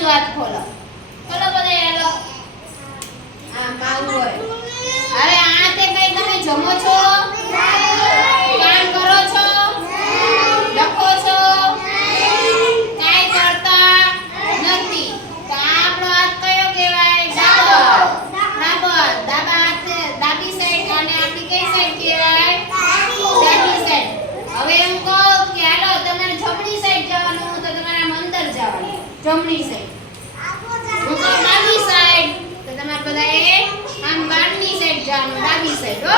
બાજુ હાથ ખોલો ચલો બધા હેલો આ માવું હોય અરે આ તે કઈ તમે જમો છો કામ કરો છો લખો છો કાઈ કરતા નથી તો આપણો હાથ કયો કહેવાય ડાબો ડાબા હાથ ડાબી સાઈડ અને આપણી કઈ સાઈડ કહેવાય ડાબી સાઈડ હવે એમ કહો કે હાલો તમારે જમણી સાઈડ જવાનું તો તમારે આમ અંદર જવાનું જમણી સાઈડ હું કહું ડાબી સાઈડ તો તમારે બધાએ આમ બારની સાઈડ જવાનું ડાબી સાઈડ હો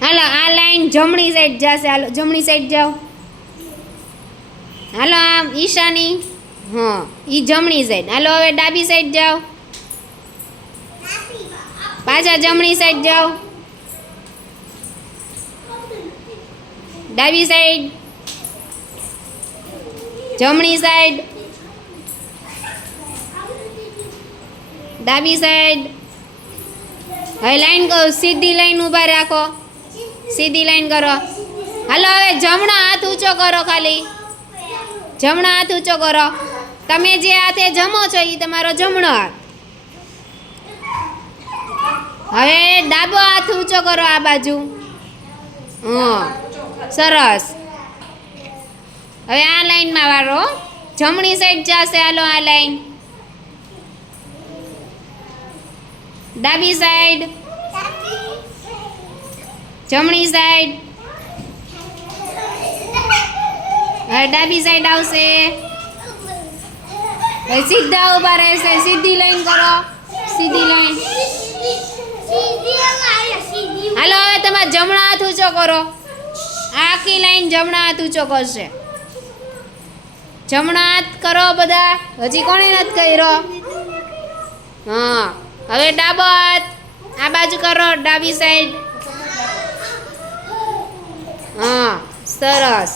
હાલો આ લાઈન જમણી સાઈડ જશે હાલો જમણી સાઈડ જાઓ હાલો આમ ઈશાની હા ઈ જમણી સાઈડ હાલો હવે ડાબી સાઈડ જાઓ પાછા જમણી સાઈડ જાઓ ડાબી સાઈડ જમણી સાઈડ ડાબી સાઈડ હવે લાઈન કરો સીધી લાઈન ઊભા રાખો સીધી લાઈન કરો હાલો હવે જમણો હાથ ઊંચો કરો ખાલી જમણો હાથ ઊંચો કરો તમે જે હાથે જમો છો એ તમારો જમણો હાથ હવે ડાબો હાથ ઊંચો કરો આ બાજુ હા સરસ હવે આ લાઈનમાં વાળો જમણી સાઈડ જશે હાલો આ લાઈન ડાબી સાઈડ જમણી સાઈડ હવે ડાબી સાઈડ આવશે હવે સીધા ઊભા રહેશે સીધી લાઈન કરો સીધી લાઈન હાલો હવે તમારે જમણા હાથ ઊંચો કરો આખી લાઈન જમણા હાથ ઊંચો કરશે જમણા હાથ કરો બધા હજી કોણે નથી કર્યો હા હવે ડાબો હાથ આ બાજુ કરો ડાબી સાઈડ હા સરસ